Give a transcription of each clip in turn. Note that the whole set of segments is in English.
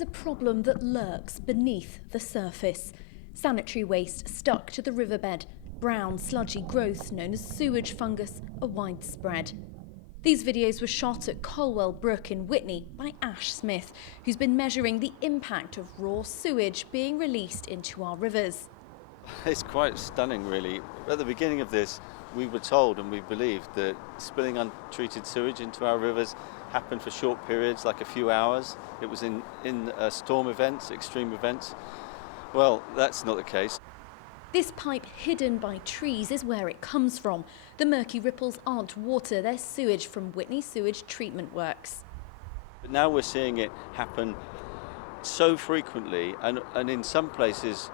it's a problem that lurks beneath the surface. Sanitary waste stuck to the riverbed, brown sludgy growth known as sewage fungus are widespread. These videos were shot at Colwell Brook in Witney by Ash Smith, who's been measuring the impact of raw sewage being released into our rivers. It's quite stunning, really. At the beginning of this, we were told and we believed that spilling untreated sewage into our rivers happened for short periods, like a few hours. It was in storm events, extreme events. Well, that's not the case. This pipe hidden by trees is where it comes from. The murky ripples aren't water, they're sewage from Witney Sewage Treatment Works. But now we're seeing it happen so frequently and in some places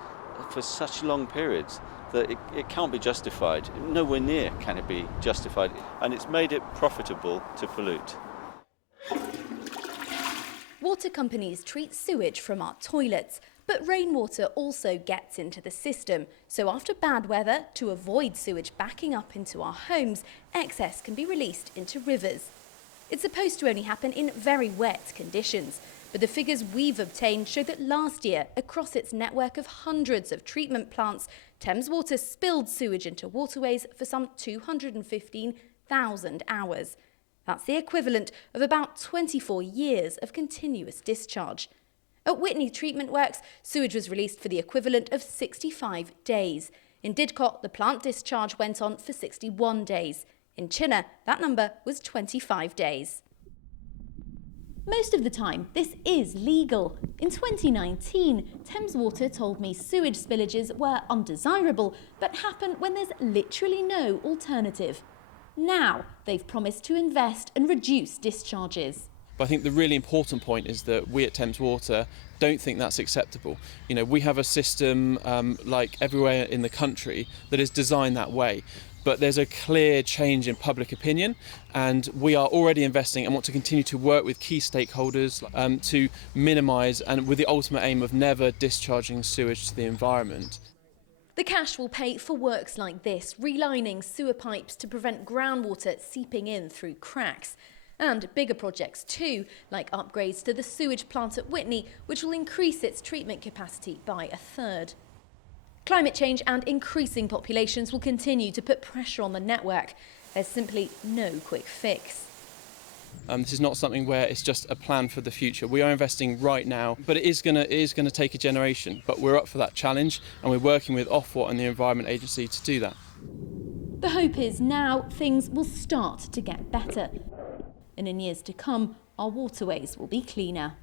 for such long periods that it can't be justified. Nowhere near can it be justified. And it's made it profitable to pollute. Water companies treat sewage from our toilets, but rainwater also gets into the system. So after bad weather, to avoid sewage backing up into our homes, excess can be released into rivers. It's supposed to only happen in very wet conditions, but the figures we've obtained show that last year, across its network of hundreds of treatment plants, Thames Water spilled sewage into waterways for some 215,000 hours. That's the equivalent of about 24 years of continuous discharge. At Witney Treatment Works, sewage was released for the equivalent of 65 days. In Didcot, the plant discharge went on for 61 days. In Chinner, that number was 25 days. Most of the time, this is legal. In 2019, Thames Water told me sewage spillages were undesirable, but happen when there's literally no alternative. Now, they've promised to invest and reduce discharges. But I think the really important point is that we at Thames Water don't think that's acceptable. You know, we have a system like everywhere in the country that is designed that way. But there's a clear change in public opinion, and we are already investing and want to continue to work with key stakeholders to minimise, and with the ultimate aim of never discharging sewage to the environment. The cash will pay for works like this, relining sewer pipes to prevent groundwater seeping in through cracks. And bigger projects too, like upgrades to the sewage plant at Witney, which will increase its treatment capacity by a third. Climate change and increasing populations will continue to put pressure on the network. There's simply no quick fix. This is not something where it's just a plan for the future. We are investing right now, but it is going to take a generation. But we're up for that challenge, and we're working with Ofwat and the Environment Agency to do that. The hope is now things will start to get better. And in years to come, our waterways will be cleaner.